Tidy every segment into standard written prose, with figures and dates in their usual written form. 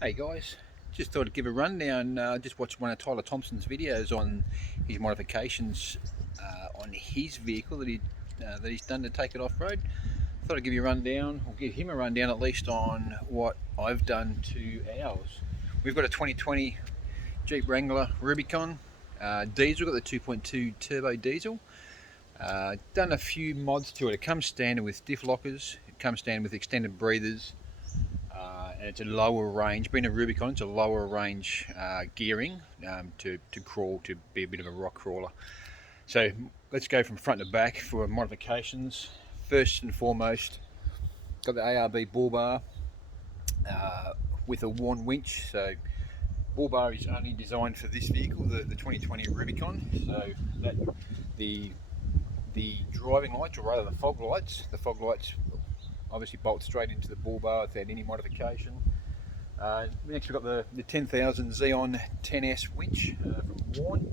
Hey guys, just thought I'd give a rundown. Just watched one of Tyler Thompson's videos on his modifications on his vehicle that he's done to take it off road. Thought I'd give you a rundown, or give him a rundown at least on what I've done to ours. We've got a 2020 Jeep Wrangler Rubicon diesel, got the 2.2 turbo diesel. Done a few mods to it. It comes standard with diff lockers. It comes standard with extended breathers. And it's a lower range. Being a Rubicon, it's a lower range gearing to crawl, to be a bit of a rock crawler. So let's go from front to back for modifications. First and foremost, got the ARB Bullbar with a worn winch. So Bullbar is only designed for this vehicle, the 2020 Rubicon. So that the driving lights, or rather the fog lights obviously bolt straight into the Bullbar without any modification. Next we've got the 10,000 Xeon 10S winch from Warren.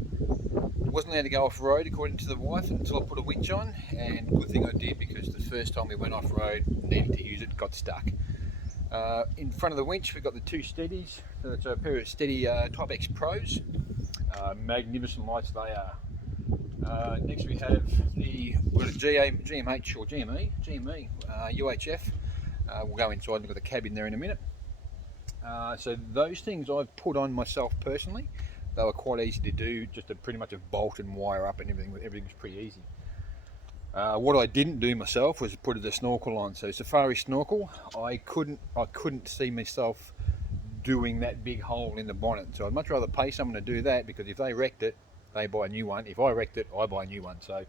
Wasn't allowed to go off-road according to the wife until I put a winch on, and good thing I did, because the first time we went off-road, needed to use it, got stuck. In front of the winch we've got the two steadies. So it's a pair of steady Type X Pros. Magnificent lights they are. Next we've got a GMH or GME UHF. We'll go inside and look at the cab in there in a minute. So those things I've put on myself personally. They were quite easy to do, just to pretty much bolt and wire up, and everything's pretty easy. What I didn't do myself was put the Snorkel on. So Safari Snorkel, I couldn't see myself doing that big hole in the bonnet. So I'd much rather pay someone to do that, because if they wrecked it, they buy a new one. If I wrecked it, I buy a new one. So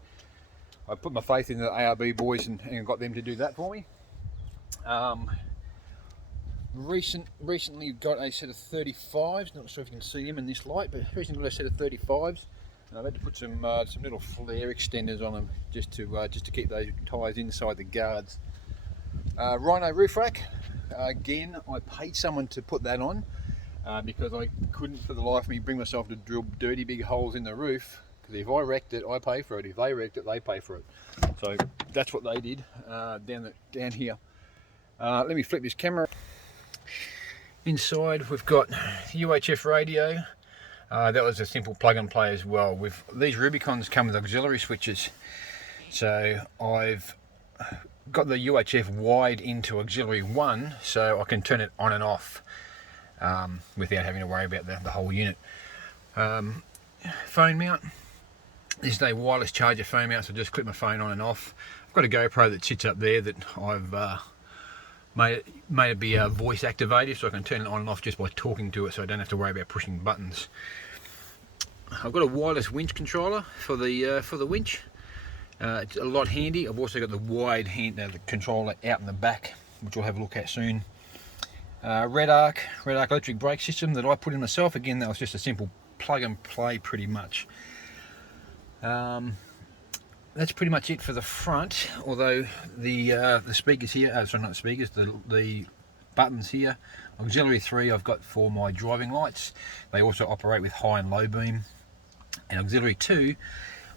I put my faith in the ARB boys and got them to do that for me. Recently got a set of 35s. Not sure if you can see them in this light, but recently got a set of 35s, and I've had to put some little flare extenders on them just to keep those tyres inside the guards. Rhino Roofrack. Again, I paid someone to put that on. Because I couldn't for the life of me bring myself to drill dirty big holes in the roof, because if I wrecked it, I pay for it. If they wrecked it, they pay for it. So that's what they did down here. Let me flip this camera. Inside we've got UHF radio. That was a simple plug and play as well. These Rubicons come with auxiliary switches, so I've got the UHF wide into auxiliary 1, so I can turn it on and off without having to worry about the whole unit. Phone mount. This is a wireless charger phone mount, so just clip my phone on and off. I've got a GoPro that sits up there that I've made it be voice activated, so I can turn it on and off just by talking to it, so I don't have to worry about pushing buttons. I've got a wireless winch controller for the winch. It's a lot handy. I've also got the wide the controller out in the back, which we'll have a look at soon. Red Arc electric brake system that I put in myself. Again, that was just a simple plug and play pretty much. That's pretty much it for the front, although the speakers here, sorry, not the speakers, the buttons here, auxiliary 3 I've got for my driving lights. They also operate with high and low beam. And auxiliary 2,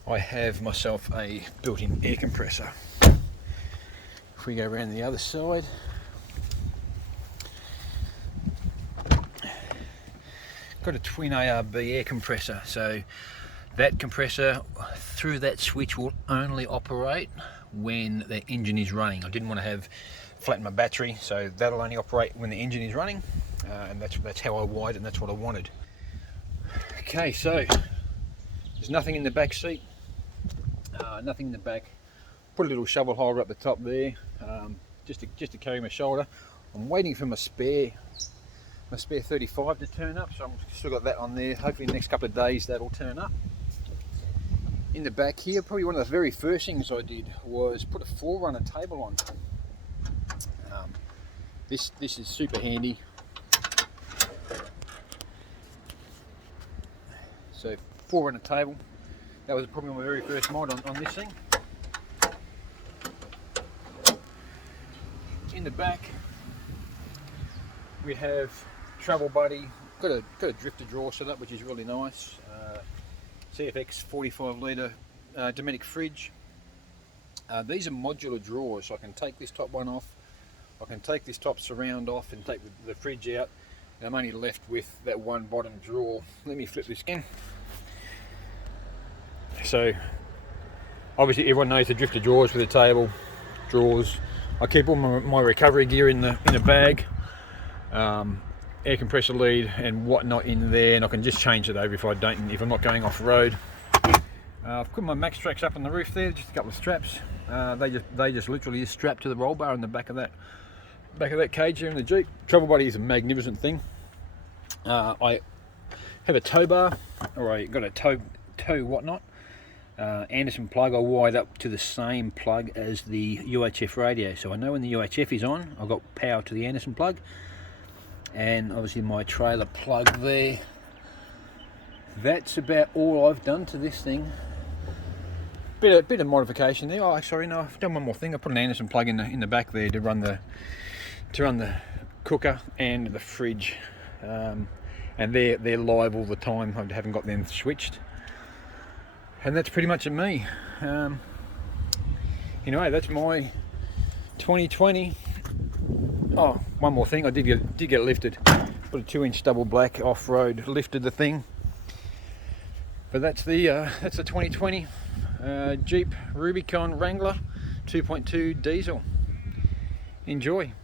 I have myself a built-in air compressor. If we go around the other side, got a twin ARB air compressor. So that compressor through that switch will only operate when the engine is running. I didn't want to flatten my battery, so that'll only operate when the engine is running, and that's how I wired it, and that's what I wanted. Okay, so there's nothing in the back seat, nothing in the back. Put a little shovel holder up the top there, just to carry my shoulder. I'm waiting for my spare 35 to turn up, so I've still got that on there. Hopefully in the next couple of days that'll turn up. In the back here, probably one of the very first things I did was put a 4-runner table on. This is super handy. So 4-runner table, that was probably my very first mod on this thing. In the back we have Travel Buddy. Got a Drifta drawer set up, which is really nice. CFX 45 litre Dometic fridge. These are modular drawers, so I can take this top one off, I can take this top surround off and take the fridge out, I'm only left with that one bottom drawer. Let me flip this again. So obviously everyone knows the Drifta drawers for the table, drawers. I keep all my recovery gear in the bag, air compressor lead and whatnot in there, and I can just change it over if I'm not going off road. I've put my max tracks up on the roof there, just a couple of straps. They just literally strap to the roll bar on the back of that cage here in the Jeep. Travel body is a magnificent thing. I have a tow bar, or I got a tow whatnot. Anderson plug I wired up to the same plug as the UHF radio, so I know when the UHF is on I've got power to the Anderson plug, and obviously my trailer plug there. That's about all I've done to this thing. Bit of modification there. Oh, sorry, no, I've done one more thing. I put an Anderson plug in the back there to run the cooker and the fridge, and they're live all the time. I haven't got them switched. And that's pretty much it me. Anyway, that's my 2020. Oh, one more thing, I did get it lifted. Put a 2-inch double black off-road, lifted the thing. But that's the 2020 Jeep Rubicon Wrangler 2.2 diesel. Enjoy.